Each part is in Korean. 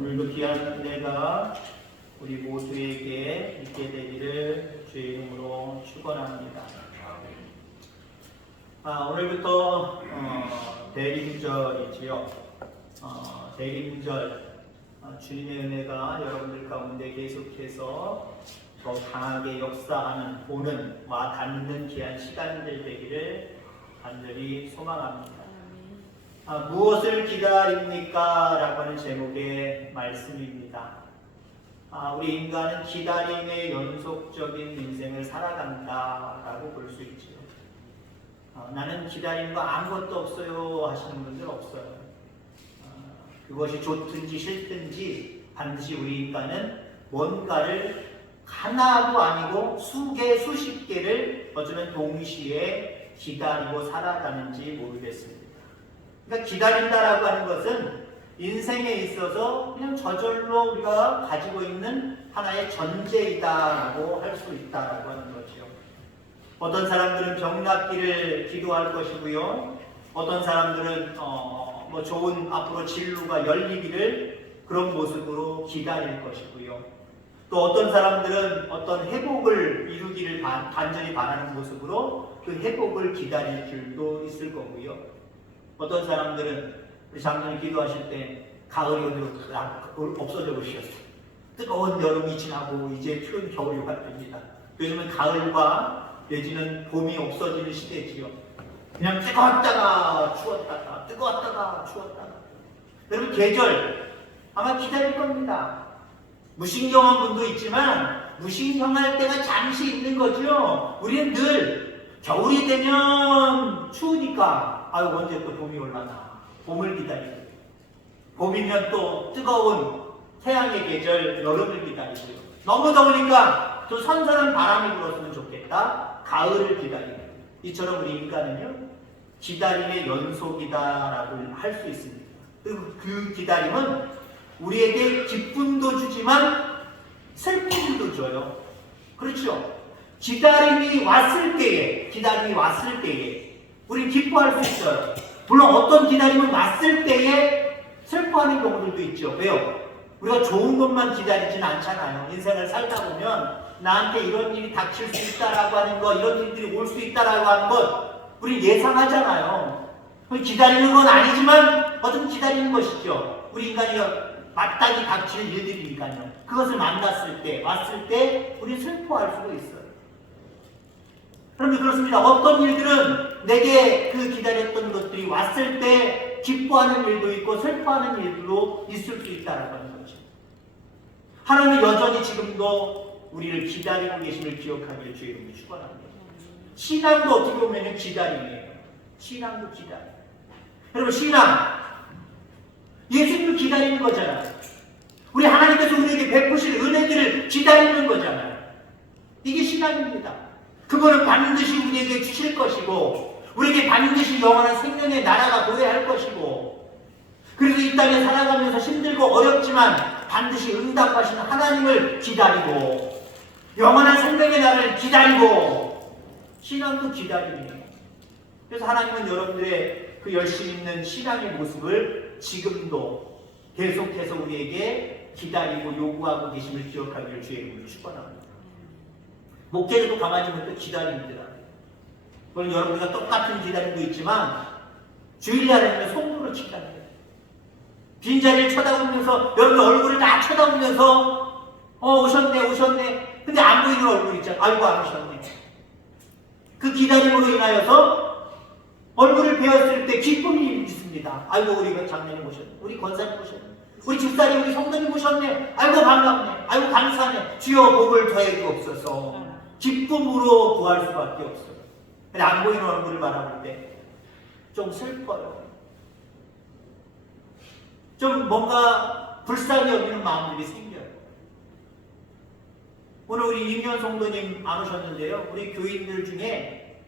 오늘도 귀한 은혜가 우리 모두에게 있게 되기를 주의 이름으로 축원합니다. 아, 오늘부터 어, 대림절이지요. 어, 대림절 어, 주님의 은혜가 여러분들 가운데 계속해서 더 강하게 역사하는 보는 와 닿는 귀한 시간들 되기를 간절히 소망합니다. 아, 무엇을 기다립니까? 라고 하는 제목의 말씀입니다. 아, 우리 인간은 기다림의 연속적인 인생을 살아간다 라고 볼 수 있죠. 아, 나는 기다림과 아무것도 없어요 하시는 분들 없어요. 아, 그것이 좋든지 싫든지 반드시 우리 인간은 뭔가를 하나도 아니고 수개, 수십 개를 어쩌면 동시에 기다리고 살아가는지 모르겠습니다. 그러니까 기다린다라고 하는 것은 인생에 있어서 그냥 저절로 우리가 가지고 있는 하나의 전제이다라고 할 수 있다라고 하는 거죠. 어떤 사람들은 병낫기를 기도할 것이고요. 어떤 사람들은 어, 뭐 좋은 앞으로 진로가 열리기를 그런 모습으로 기다릴 것이고요. 또 어떤 사람들은 어떤 회복을 이루기를 반, 간절히 바라는 모습으로 그 회복을 기다릴 줄도 있을 거고요. 어떤 사람들은 우리 작년에 기도하실 때 가을이 없어져 보셨어요. 뜨거운 여름이 지나고 이제 추운 겨울이 왔습니다. 요즘은 가을과 내지는 봄이 없어지는 시대지요. 그냥 뜨거웠다가 추웠다가 뜨거웠다가 추웠다가 여러분 계절 아마 기다릴 겁니다. 무신경한 분도 있지만 무신경할 때가 잠시 있는 거죠. 우리는 늘 겨울이 되면 추우니까 아유 언제 또 봄이 올라나 봄을 기다리고 봄이면 또 뜨거운 태양의 계절 여름을 기다리고요. 너무 더우니까 또 선선한 바람이 불었으면 좋겠다. 가을을 기다리고 이처럼 우리 인간은요 기다림의 연속이다라고 할 수 있습니다. 그, 그 기다림은 우리에게 기쁨도 주지만 슬픔도 줘요. 그렇죠? 기다림이 왔을 때에, 기다림이 왔을 때에, 우리 기뻐할 수 있어요. 물론 어떤 기다림은 왔을 때에 슬퍼하는 경우들도 있죠. 왜요? 우리가 좋은 것만 기다리진 않잖아요. 인생을 살다 보면 나한테 이런 일이 닥칠 수 있다라고 하는 것, 이런 일들이 올 수 있다라고 하는 것, 우리 예상하잖아요. 기다리는 건 아니지만 어좀 기다리는 것이죠. 우리 인간이 마땅히 닥칠 일들이니까요. 그것을 만났을 때, 왔을 때, 우리 슬퍼할 수도 있어요. 그런데 그렇습니다. 어떤 일들은 내게 그 기다렸던 것들이 왔을 때 기뻐하는 일도 있고 슬퍼하는 일도 있을 수 있다라고 하는 거죠. 하나님은 여전히 지금도 우리를 기다리고 계심을 기억하기를 주의 이름으로 축원합니다. 신앙도 어떻게 보면 기다림이에요. 신앙도 기다림. 여러분 신앙 예수님을 기다리는 거잖아요. 우리 하나님께서 우리에게 베푸실 은혜들을 기다리는 거잖아요. 이게 신앙입니다. 그거는 반드시 우리에게 주실 것이고 우리에게 반드시 영원한 생명의 나라가 도래할 것이고 그래서 이 땅에 살아가면서 힘들고 어렵지만 반드시 응답하시는 하나님을 기다리고 영원한 생명의 나라를 기다리고 신앙도 기다림이에요. 그래서 하나님은 여러분들의 그 열심 있는 신앙의 모습을 지금도 계속해서 우리에게 기다리고 요구하고 계심을 기억하기를 주의 이름으로 축원합니다. 목회자도 가만히 보면 또 기다립니다. 물론 여러분과 똑같은 기다림도 있지만 주일날에는 손으로 기다려요. 빈자리를 쳐다보면서 여러분 얼굴을 다 쳐다보면서 어 오셨네 오셨네 근데 안 보이는 얼굴 있잖아요. 아이고 안 오셨네. 그 기다림으로 인하여서 얼굴을 배웠을 때 기쁨이 있습니다. 아이고 우리 장로님 오셨네. 우리 권사님 오셨네. 우리 집사님 우리 성도님 오셨네. 아이고 반갑네. 아이고 감사하네. 주여 복을 더해 주옵소서. 기쁨으로 구할 수밖에 없어요. 근데 안 보이는 얼굴을 바라볼 때 좀 슬퍼요. 좀 뭔가 불쌍히 여기는 마음들이 생겨요. 오늘 우리 임현 성도님 안 오셨는데요. 우리 교인들 중에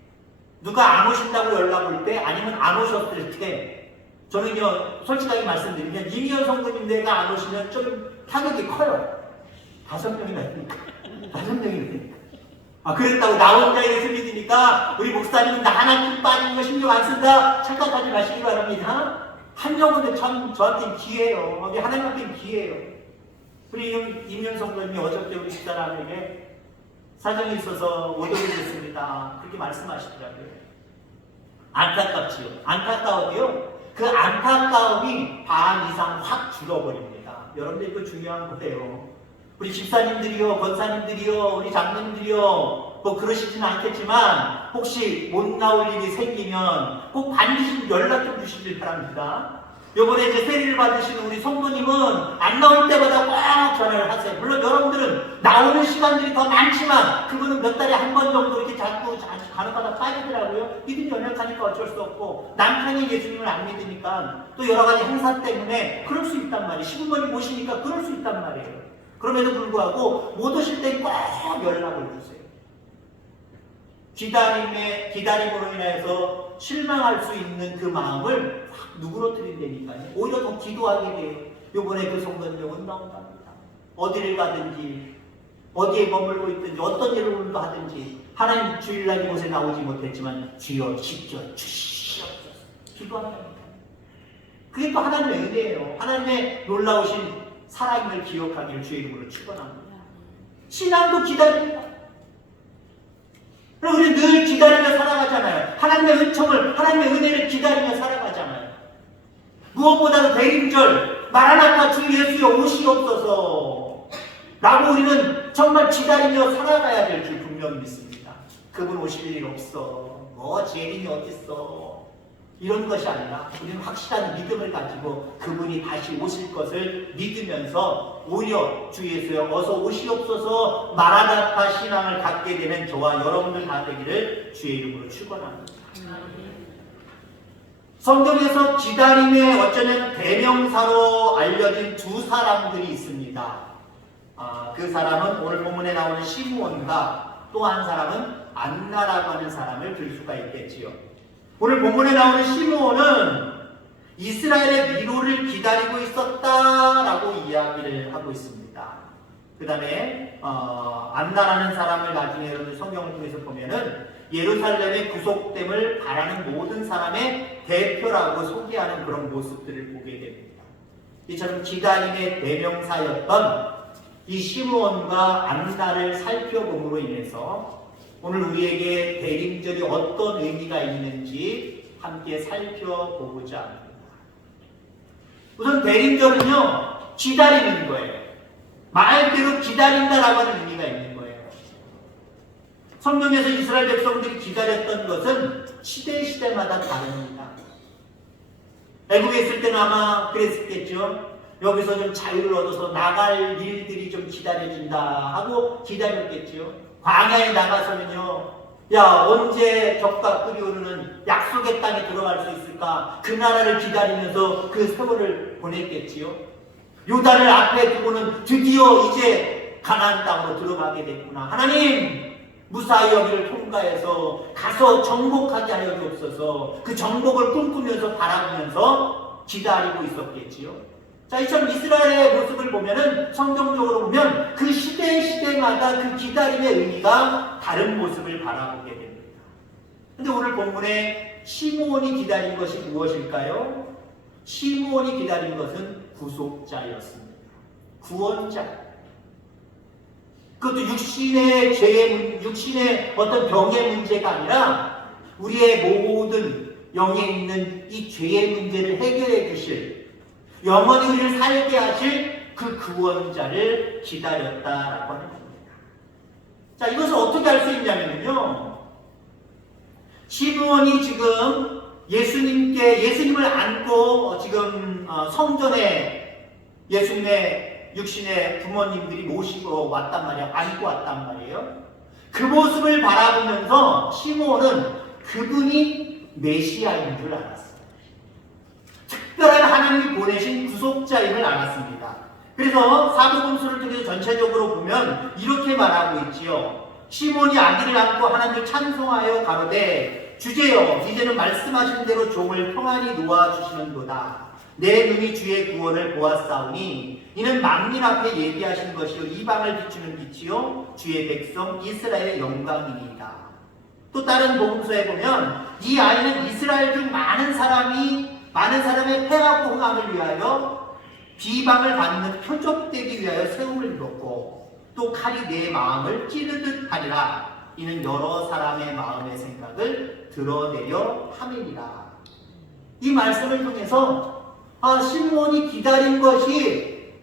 누가 안 오신다고 연락 올 때 아니면 안 오셨을 때 저는요 솔직하게 말씀드리면 임현 성도님 내가 안 오시면 좀 타격이 커요. 다섯 명이나 되니까 다섯 명이나 되니까 아 그랬다고 나 혼자 예수 믿으니까 우리 목사님은 나 하나님 빠지는 거 신경 안 쓴다 착각하지 마시기 바랍니다. 한 영혼도 참 저한테는 기회예요. 우리 하나님 앞에는 기회예요. 우리 임- 임윤성 선님이 어저께 우리 집사람에게 사정이 있어서 못 오게 됐습니다. 그렇게 말씀하시더라고요. 안타깝지요. 안타까워도요. 그 안타까움이 반 이상 확 줄어버립니다. 여러분들 이거 중요한 거예요. 우리 집사님들이요, 권사님들이요, 우리 장님들이요, 뭐 그러시진 않겠지만 혹시 못 나올 일이 생기면 꼭 반드시 연락 좀 주시길 바랍니다. 요번에 이제 세리를 받으시는 우리 성도님은 안 나올 때마다 꼭 전화를 하세요. 물론 여러분들은 나오는 시간들이 더 많지만 그분은 몇 달에 한 번 정도 이렇게 자꾸 간혹가다 빠지더라고요. 이들이 연약하니까 어쩔 수 없고 남편이 예수님을 안 믿으니까 또 여러 가지 행사 때문에 그럴 수 있단 말이에요. 시부모님 모시니까 그럴 수 있단 말이에요. 그럼에도 불구하고 못 오실 때 꼭 연락을 주세요. 기다림의 기다림으로 인해서 실망할 수 있는 그 마음을 확 누그러뜨린다니까요. 오히려 더 기도하게 돼요. 요번에 그 성전령은 나온답니다. 어디를 가든지 어디에 머물고 있든지 어떤 일을 하든지 하나님 주일날 이곳에 나오지 못했지만 주여 십자 주시옵소서 기도한답니다. 그게 또 하나님의 은혜예요. 하나님의 놀라우신 사랑을 기억하기를 주의 이름으로 축원합니다. 신앙도 기다립니다. 그럼 우리 늘 기다리며 살아가잖아요. 하나님의 은총을, 하나님의 은혜를 기다리며 살아가잖아요. 무엇보다도 대림절, 마라나타 주 예수여 오시옵소서. 라고 우리는 정말 기다리며 살아가야 될 줄 분명히 믿습니다. 그분 오실 일 없어. 뭐 재림이 어딨어. 이런 것이 아니라 우리는 확실한 믿음을 가지고 그분이 다시 오실 것을 믿으면서 오히려 주 예수여 어서 오시옵소서 마라나타 신앙을 갖게 되는 저와 여러분들 다 되기를 주의 이름으로 축원합니다. 성경에서 기다림의 어쩌면 대명사로 알려진 두 사람들이 있습니다. 아, 그 사람은 오늘 본문에 나오는 시므온과 또 한 사람은 안나라고 하는 사람을 들 수가 있겠지요. 오늘 본문에 나오는 시므온은 이스라엘의 위로를 기다리고 있었다라고 이야기를 하고 있습니다. 그 다음에 어, 안나라는 사람을 나중에 여러분들 성경을 통해서 보면은 예루살렘의 구속됨을 바라는 모든 사람의 대표라고 소개하는 그런 모습들을 보게 됩니다. 이처럼 기다림의 대명사였던 이 시므온과 안나를 살펴봄으로 인해서 오늘 우리에게 대림절이 어떤 의미가 있는지 함께 살펴보고자 합니다. 우선 대림절은요, 기다리는 거예요. 말대로 기다린다라고 하는 의미가 있는 거예요. 성경에서 이스라엘 백성들이 기다렸던 것은 시대 시대마다 다릅니다. 애국에 있을 때는 아마 그랬겠죠. 여기서 좀 자유를 얻어서 나갈 일들이 좀 기다려진다 하고 기다렸겠죠. 광야에 나가서는요. 야 언제 적과 끓이 오르는 약속의 땅에 들어갈 수 있을까? 그 나라를 기다리면서 그 세월을 보냈겠지요. 요단을 앞에 두고는 드디어 이제 가나안 땅으로 들어가게 됐구나. 하나님 무사히 여기를 통과해서 가서 정복하게 하여 주옵소서. 그 정복을 꿈꾸면서 바라보면서 기다리고 있었겠지요. 자, 이처럼 이스라엘의 모습을 보면은 성경적으로 보면 그 시대 시대마다 그 기다림의 의미가 다른 모습을 바라보게 됩니다. 근데 오늘 본문에 시므온이 기다린 것이 무엇일까요? 시므온이 기다린 것은 구속자였습니다. 구원자. 그것도 육신의 죄의 육신의 어떤 병의 문제가 아니라 우리의 모든 영에 있는 이 죄의 문제를 해결해 주실 영원히 우리를 살게 하실 그 구원자를 기다렸다라고 하는 겁니다. 자, 이것을 어떻게 알 수 있냐면요. 시므온이 지금 예수님께 예수님을 안고 지금 어, 성전에 예수님의 육신의 부모님들이 모시고 왔단 말이에요. 안고 왔단 말이에요. 그 모습을 바라보면서 시므온은 그분이 메시아인 줄 알았어요. 특별한 하나님이 보내신 구속자임을 알았습니다. 그래서 사도금수를 통해서 전체적으로 보면 이렇게 말하고 있지요. 시몬이 아기를 안고 하나님을 찬송하여 가로되 주제여 이제는 말씀하신 대로 종을 평안히 놓아 주시는도다. 내 눈이 주의 구원을 보았사오니 이는 만민 앞에 예비하신 것이요 이방을 비추는 빛이요 주의 백성 이스라엘의 영광이니이다. 또 다른 복음서에 보면 이 아이는 이스라엘 중 많은 사람이 많은 사람의 폐하고 흥함을 위하여 비방을 받는 표적되기 위하여 세움을 입었고 또 칼이 내 마음을 찌르듯 하리라. 이는 여러 사람의 마음의 생각을 드러내려 함이니라. 이 말씀을 통해서 아 시므온이 기다린 것이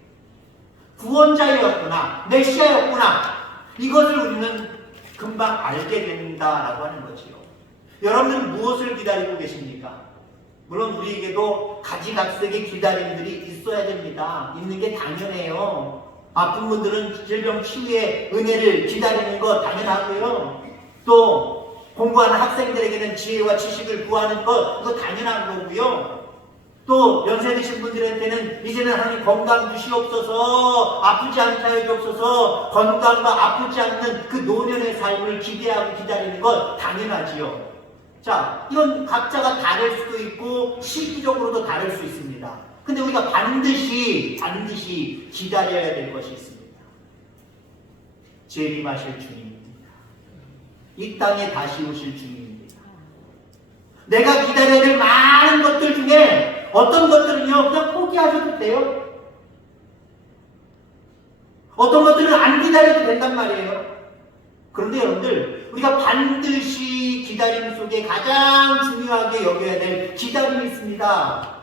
구원자였구나 메시아였구나 이것을 우리는 금방 알게 된다라고 하는 거지요. 여러분은 무엇을 기다리고 계십니까? 물론 우리에게도 가지각색의 기다림들이 있어야 됩니다. 있는 게 당연해요. 아픈 분들은 질병 치유의 은혜를 기다리는 거 당연하고요. 또 공부하는 학생들에게는 지혜와 지식을 구하는 것 이거 당연한 거고요. 또 연세 드신 분들한테는 이제는 하나님 건강 주시옵소서 아프지 않게 하여 주옵소서 건강과 아프지 않는 그 노년의 삶을 기대하고 기다리는 것 당연하지요. 자, 이건 각자가 다를 수도 있고 시기적으로도 다를 수 있습니다. 근데 우리가 반드시 반드시 기다려야 될 것이 있습니다. 재림하실 주님입니다. 이 땅에 다시 오실 주님입니다. 내가 기다려야 될 많은 것들 중에 어떤 것들은요 그냥 포기하셔도 돼요. 어떤 것들은 안 기다려도 된단 말이에요. 그런데 여러분들 우리가 반드시 기다림 속에 가장 중요하게 여겨야 될 기다림이 있습니다.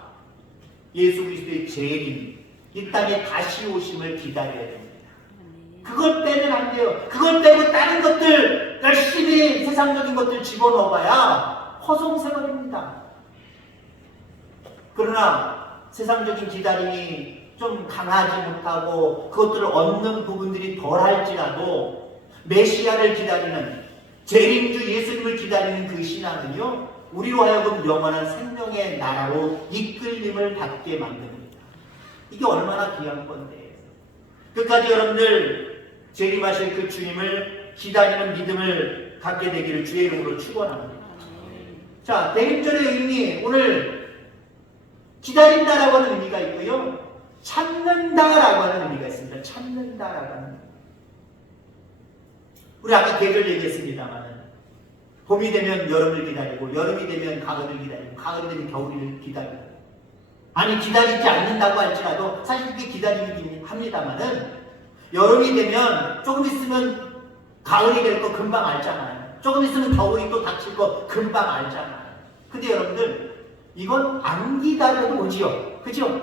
예수 그리스도의 재림, 이 땅에 다시 오심을 기다려야 됩니다. 그걸 빼면 안 돼요. 그걸 빼고 다른 것들 열심히 세상적인 것들 집어넣어봐야 허송세월입니다. 그러나 세상적인 기다림이 좀 강하지 못하고 그것들을 얻는 부분들이 덜 할지라도 메시아를 기다리는 재림주 예수님을 기다리는 그 신앙은요 우리로 하여금 영원한 생명의 나라로 이끌림을 받게 만듭니다. 이게 얼마나 귀한 건데 끝까지 여러분들 재림하실 그 주님을 기다리는 믿음을 갖게 되기를 주의 이름으로 축원합니다. 자 대림절의 의미 오늘 기다린다라고 하는 의미가 있고요 찾는다라고 하는 의미가 있습니다. 찾는다라고 하는 의미. 우리 아까 계절 얘기했습니다만 봄이 되면 여름을 기다리고 여름이 되면 가을을 기다리고 가을이 되면 겨울을 기다리고 아니 기다리지 않는다고 할지라도 사실 그게 기다리긴 합니다만은 여름이 되면 조금 있으면 가을이 될 거 금방 알잖아요. 조금 있으면 겨울이 또 닥칠 거 금방 알잖아요. 근데 여러분들 이건 안 기다려도 오지요. 그죠?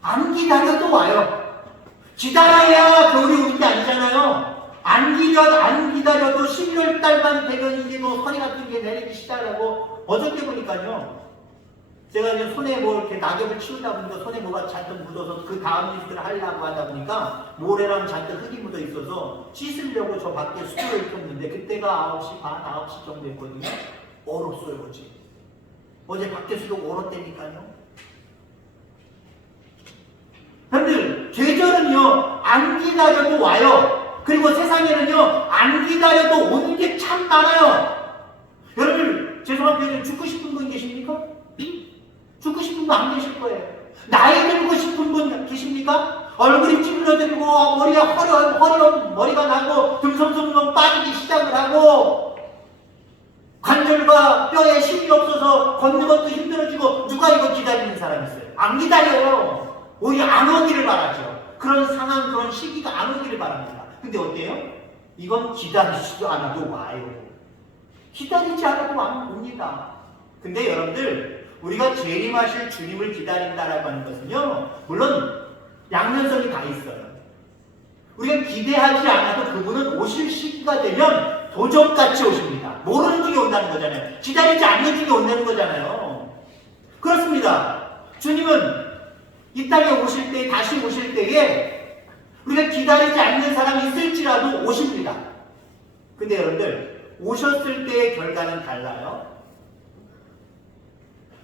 안 기다려도 와요. 기다려야 겨울이 오는 게 아니잖아요. 안 기다려, 안 기다려도 11월 달만 되면 이제 뭐 허리 같은 게 내리기 시작하고 어저께 보니까요. 제가 이제 손에 뭐 이렇게 낙엽을 치우다 보니까 손에 뭐가 잔뜩 묻어서 그 다음 일을 하려고 하다 보니까 모래랑 잔뜩 흙이 묻어 있어서 씻으려고 저 밖에 수도를 폈는데 그때가 9시 반, 9시 정도 됐거든요. 얼었어요, 어제. 어제 밖에 수도 얼었다니까요. 여러분들, 계절은요, 안 기다려도 와요. 그리고 세상에는요, 안 기다려도 오는 게 참 많아요. 여러분, 죄송한데 죽고 싶은 분 계십니까? 죽고 싶은 분 안 계실 거예요. 나이 들고 싶은 분 계십니까? 얼굴이 찌그러들고 머리가 허려, 허려, 머리가 나고 듬성듬성 빠지기 시작을 하고 관절과 뼈에 힘이 없어서 걷는 것도 힘들어지고 누가 이거 기다리는 사람 있어요? 안 기다려요. 오히려 안 오기를 바라죠. 그런 상황, 그런 시기가 안 오기를 바랍니다. 근데 어때요? 이건 기다리지도 않아도 와요. 기다리지 않아도 안 옵니다. 근데 여러분들, 우리가 재림하실 주님을 기다린다라고 하는 것은요, 물론 양면성이 다 있어요. 우리가 기대하지 않아도 그분은 오실 시기가 되면 도적같이 오십니다. 모르는 중에 온다는 거잖아요. 기다리지 않는 중에 온다는 거잖아요. 그렇습니다. 주님은 이 땅에 오실 때, 다시 오실 때에 우리가 기다리지 않는 사람이 있을지라도 오십니다. 근데 여러분들, 오셨을 때의 결과는 달라요.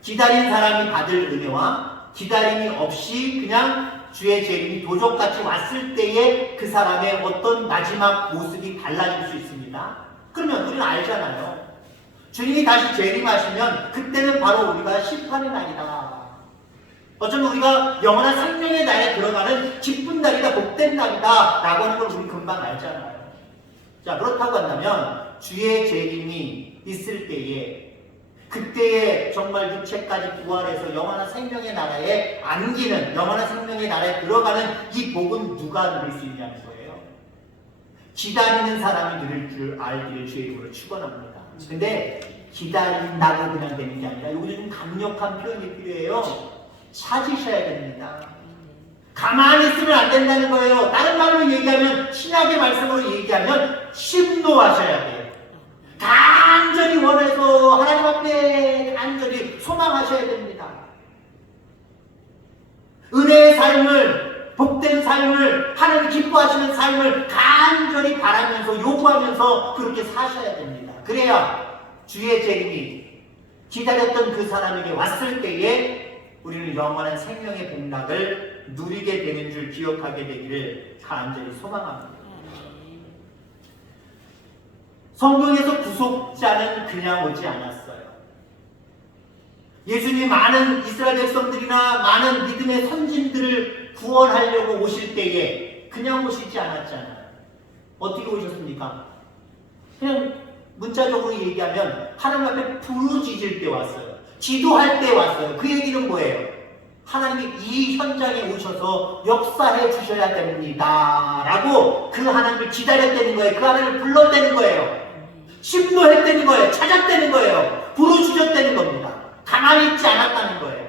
기다린 사람이 받을 은혜와 기다림이 없이 그냥 주의 재림이 도적같이 왔을 때에 그 사람의 어떤 마지막 모습이 달라질 수 있습니다. 그러면 우리는 알잖아요. 주님이 다시 재림하시면 그때는 바로 우리가 심판의 날이다. 어쩌면 우리가 영원한 생명의 날에 들어가는 기쁜 날이다, 복된 날이다 라고 하는 걸 우리 금방 알잖아요. 자, 그렇다고 한다면 주의 재림이 있을 때에 그때에 정말 육체까지 부활해서 영원한 생명의 나라에 안기는 영원한 생명의 나라에 들어가는 이 복은 누가 누릴 수 있냐는 거예요. 기다리는 사람이 누릴 줄 알기를 주의 이름으로 축원합니다. 근데 기다린다고 그냥 되는 게 아니라 여기서 좀 강력한 표현이 필요해요. 찾으셔야 됩니다. 가만히 있으면 안 된다는 거예요. 다른 말로 얘기하면 신약의 말씀으로 얘기하면 심노하셔야 돼요. 간절히 원해서 하나님 앞에 간절히 소망하셔야 됩니다. 은혜의 삶을 복된 삶을 하나님 기뻐하시는 삶을 간절히 바라면서 요구하면서 그렇게 사셔야 됩니다. 그래야 주의 재림이 기다렸던 그 사람에게 왔을 때에 우리는 영원한 생명의 복락을 누리게 되는 줄 기억하게 되기를 간절히 소망합니다. 성경에서 구속자는 그냥 오지 않았어요. 예수님이 많은 이스라엘 백성들이나 많은 믿음의 선진들을 구원하려고 오실 때에 그냥 오시지 않았잖아요. 어떻게 오셨습니까? 그냥 문자적으로 얘기하면 하나님 앞에 부르짖을 때 왔어요. 기도할 때 왔어요. 그 얘기는 뭐예요? 하나님이 이 현장에 오셔서 역사해 주셔야 됩니다. 라고 그 하나님을 기다렸다는 거예요. 그 하나님을 불렀다는 거예요. 심노했다는 거예요. 찾았다는 거예요. 부르짖었다는 겁니다. 가만히 있지 않았다는 거예요.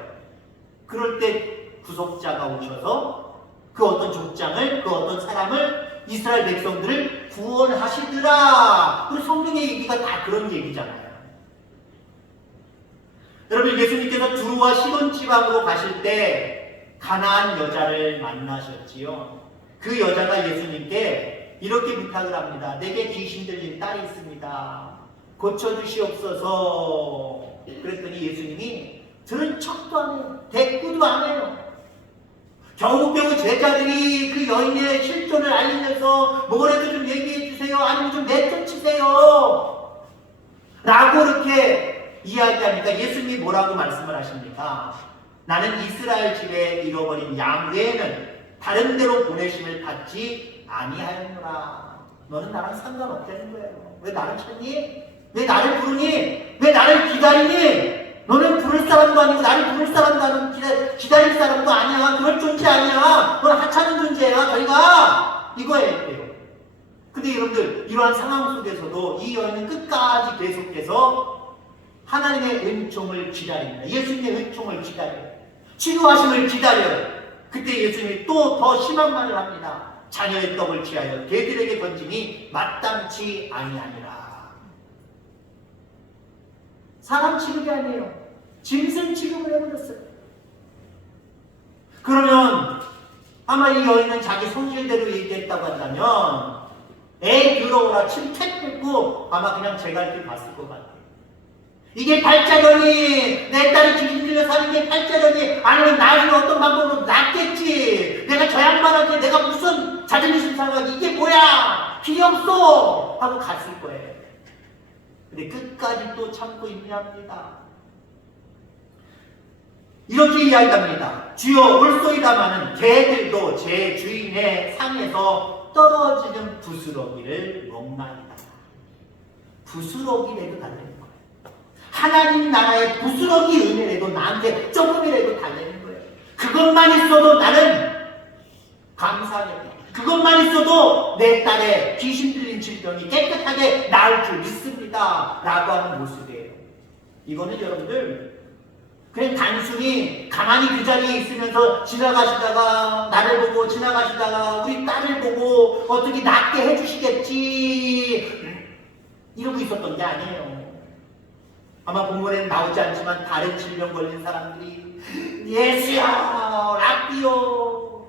그럴 때 구속자가 오셔서 그 어떤 족장을, 그 어떤 사람을 이스라엘 백성들을 구원하시더라. 그리고 성경의 얘기가 다 그런 얘기잖아요. 여러분 예수님께서 두루와 시돈 지방으로 가실 때 가나안 여자를 만나셨지요. 그 여자가 예수님께 이렇게 부탁을 합니다. 내게 귀신 들린 딸이 있습니다. 고쳐주시옵소서. 그랬더니 예수님이 들은 척도 안 해요. 대꾸도 안 해요. 겨우 겨우 제자들이 그 여인의 실존을 알리면서 뭐라도 좀 얘기해 주세요. 아니면 좀 내쫓으세요. 라고 이렇게 이야기하니까 예수님이 뭐라고 말씀을 하십니까? 나는 이스라엘 집에 잃어버린 양 외에는 다른 데로 보내심을 받지 아니하였노라. 너는 나랑 상관없다는 거예요. 왜 나를 찾니? 왜 나를 부르니? 왜 나를 기다리니? 너는 부를 사람도 아니고 나를 부를 사람도 아니고 기다, 기다릴 사람도 아니야. 그럴 존재 아니야. 넌 하찮은 존재야. 저희가 이거예요. 근데 여러분들 이러한 상황 속에서도 이 여인은 끝까지 계속해서 하나님의 은총을 기다립니다. 예수님의 은총을 기다려요. 치료하심을 기다려요. 그때 예수님이 또 더 심한 말을 합니다. 자녀의 떡을 취하여 개들에게 던지니 마땅치 아니하니라. 사람 취급이 아니에요. 짐승 취급을 해버렸어요. 그러면 아마 이 여인은 자기 손질대로 얘기했다고 한다면 애 들어오라 침택 뱉고 아마 그냥 제갈 길 봤을 것 같아요. 이게 팔자련이 내 딸이 귀신 들려 사는 게 팔자련이 아니면 나중에 어떤 방법으로 낫겠지? 내가 저 양반한테 내가 무슨 자존심 상하기 이게 뭐야? 없어! 하고 갔을 거예요. 근데 끝까지 또 참고 있냐합니다. 이렇게 이야기합니다. 주여 올소이다마는 개들도 제 주인의 상에서 떨어지는 부스러기를 먹나이다. 부스러기라도 달래는 거예요 하나님 나라의 부스러기 은혜라도 나한테 조금이라도 달래는 거예요. 그것만 있어도 나는 감사하겠다. 그것만 있어도 내 딸의 귀신 들린 질병이 깨끗하게 나을 줄 믿습니다. 라고 하는 모습이에요. 이거는 여러분들 그냥 단순히 가만히 그 자리에 있으면서 지나가시다가 나를 보고 지나가시다가 우리 딸을 보고 어떻게 낫게 해주시겠지 이러고 있었던 게 아니에요. 아마 본문에는 나오지 않지만 다른 질병 걸린 사람들이 예수야 라비오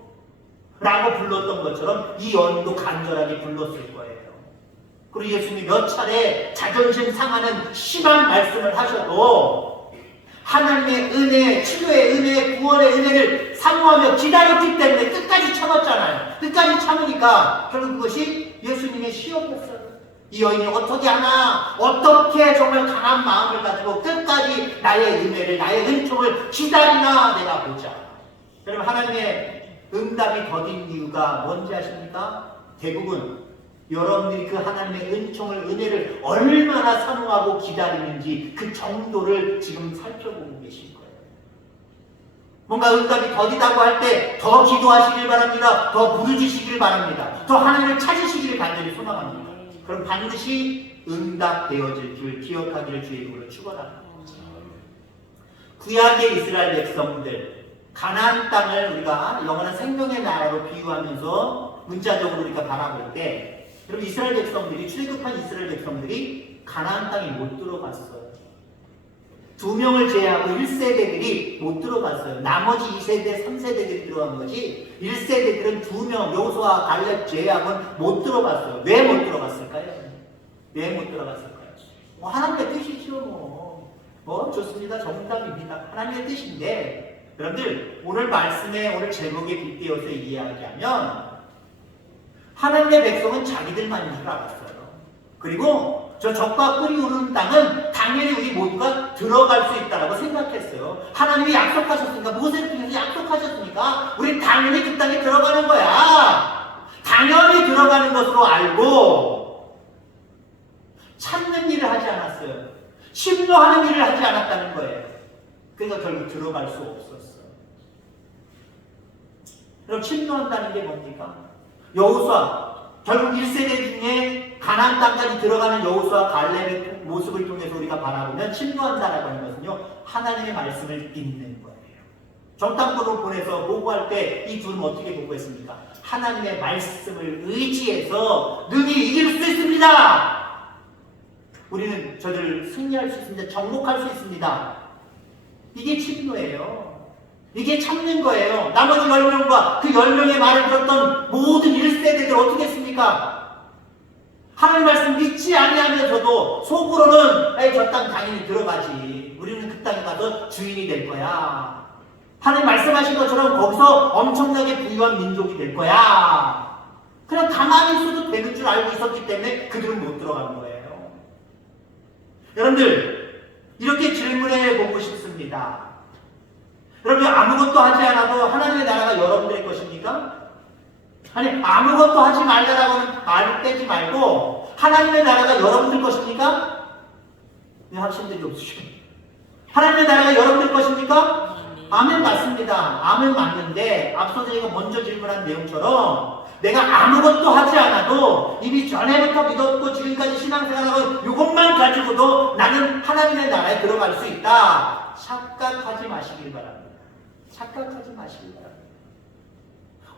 라고 불렀던 것처럼 이 여인도 간절하게 불렀을 거예요. 그리고 예수님이 몇 차례 자존심 상하는 심한 말씀을 하셔도 하나님의 은혜, 치료의 은혜, 구원의 은혜를 사모하며 기다렸기 때문에 끝까지 참았잖아요. 끝까지 참으니까 결국 그것이 예수님의 시험이었어요. 이 여인이 어떻게 하나 어떻게 정말 강한 마음을 가지고 끝까지 나의 은혜를 나의 은총을 기다리나 내가 보자 여러분 하나님의 응답이 더딘 이유가 뭔지 아십니까? 대부분 여러분들이 그 하나님의 은총을 은혜를 얼마나 사모하고 기다리는지 그 정도를 지금 살펴보고 계신 거예요. 뭔가 응답이 더디다고 할 때 더 기도하시길 바랍니다. 더 부르짖으시길 바랍니다. 더 하나님을 찾으시기를 간절히 소망합니다. 그럼 반드시 응답되어질 줄 기억하기를 주의 이름으로 축원합니다. 구약의 이스라엘 백성들 가나안 땅을 우리가 영원한 생명의 나라로 비유하면서 문자적으로 우리가 바라볼 때 여러분 이스라엘 백성들이 출애굽한 이스라엘 백성들이 가나안 땅에 못 들어갔어요. 두 명을 제외하고 1세대들이 못 들어갔어요. 나머지 2세대, 3세대들이 들어간 거지 1세대들은 두 명, 여호수아 갈렙 제외하고는 못 들어갔어요. 왜 못 들어갔을까요? 왜 못 들어갔을까요? 뭐 하나님의 뜻이죠 뭐. 뭐 좋습니다. 정답입니다. 하나님의 뜻인데 여러분들 오늘 말씀에 오늘 제목에 빗대어서 이야기하면 하나님의 백성은 자기들만인 줄 알았어요. 그리고 저 적과 꿀이 오르는 땅은 당연히 우리 모두가 들어갈 수 있다라고 생각했어요. 하나님이 약속하셨으니까 모세를 통해서 약속하셨으니까 우리 당연히 그 땅에 들어가는 거야. 당연히 들어가는 것으로 알고 찾는 일을 하지 않았어요. 침노하는 일을 하지 않았다는 거예요. 그러니까 결국 들어갈 수 없었어요. 그럼 침노한다는 게 뭡니까? 여호수아 결국 1세대 중에 가나안 땅까지 들어가는 여호수아 갈렙의 모습을 통해서 우리가 바라보면 침노한다라고 하는 것은요 하나님의 말씀을 잇는 거예요. 정탐꾼을 보내서 보고할 때 이 둘은 어떻게 보고했습니까? 하나님의 말씀을 의지해서 능히 이길 수 있습니다. 우리는 저들을 승리할 수 있습니다. 정복할 수 있습니다. 이게 침노예요. 이게 참는 거예요. 나머지 10명과 그 10명의 말을 들었던 모든 1세대들 어떻게 했습니까? 하나님 말씀 믿지 아니하면서도 속으로는 에이 저 땅 당연히 들어가지. 우리는 그 땅에 가서 주인이 될 거야. 하나님 말씀하신 것처럼 거기서 엄청나게 부유한 민족이 될 거야. 그냥 가만히 있어도 되는 줄 알고 있었기 때문에 그들은 못 들어간 거예요. 여러분들 이렇게 질문해 보고 싶습니다. 여러분 아무것도 하지 않아도 하나님의 나라가 여러분들의 것입니까? 아니 아무것도 하지 말라라고는 말을 빼지 말고 하나님의 나라가 여러분들 것입니까? 네, 확신들이 없으시죠. 하나님의 나라가 여러분들 것입니까? 아멘 맞습니다. 아멘 맞는데 앞서 저희가 먼저 질문한 내용처럼 내가 아무것도 하지 않아도 이미 전에부터 믿었고 지금까지 신앙생활하고 이것만 가지고도 나는 하나님의 나라에 들어갈 수 있다. 착각하지 마시길 바랍니다. 착각하지 마시길 바랍니다.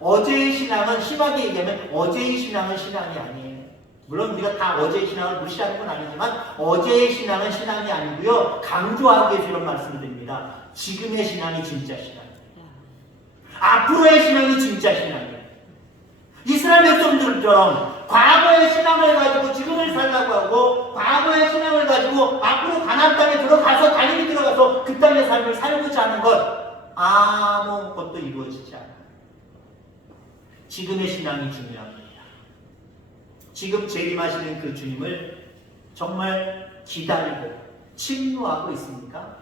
어제의 신앙은 심하게 얘기하면 어제의 신앙은 신앙이 아니에요. 물론 우리가 다 어제의 신앙을 무시하는 건 아니지만 어제의 신앙은 신앙이 아니고요. 강조하기 위해서 말씀을 드립니다. 지금의 신앙이 진짜 신앙이에요. 앞으로의 신앙이 진짜 신앙이에요. 이스라엘 백성들처럼 과거의 신앙을 가지고 지금을 살라고 하고 과거의 신앙을 가지고 앞으로 가나안 땅에 들어가서 당연히 들어가서 그 땅의 삶을 살고자 하는 것 아무것도 이루어지지 않아요. 지금의 신앙이 중요합니다. 지금 재림하시는 그 주님을 정말 기다리고 침노하고 있습니까?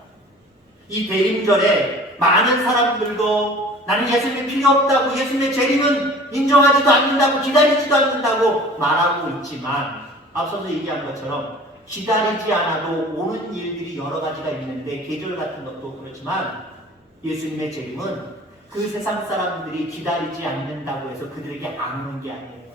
이 대림절에 많은 사람들도 나는 예수님이 필요 없다고 예수님의 재림은 인정하지도 않는다고 기다리지도 않는다고 말하고 있지만 앞서서 얘기한 것처럼 기다리지 않아도 오는 일들이 여러 가지가 있는데 계절 같은 것도 그렇지만 예수님의 재림은 그 세상 사람들이 기다리지 않는다고 해서 그들에게 안 오는 게 아니에요.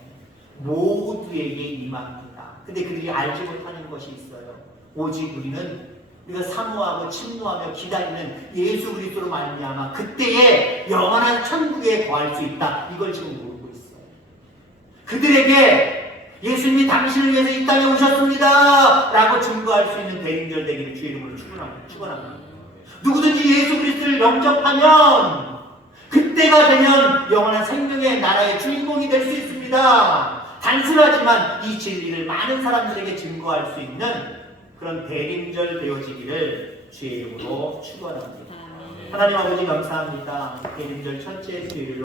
모두에게 임합니다. 근데 그들이 알지 못하는 것이 있어요. 오직 우리는 우리가 사모하고 침노하며 기다리는 예수 그리스도로 말미암아 그때에 영원한 천국에 거할 수 있다. 이걸 지금 모르고 있어요. 그들에게 예수님이 당신을 위해서 이 땅에 오셨습니다. 라고 증거할 수 있는 대인절 되기를 주의 이름으로. 축원합니다. 누구든지 예수 그리스도를 영접하면 그때가 되면 영원한 생명의 나라의 주인공이 될 수 있습니다. 단순하지만 이 진리를 많은 사람들에게 증거할 수 있는 그런 대림절 되어지기를 주의 이름으로 축원합니다. 하나님 아버지 감사합니다. 대림절 첫째 주일로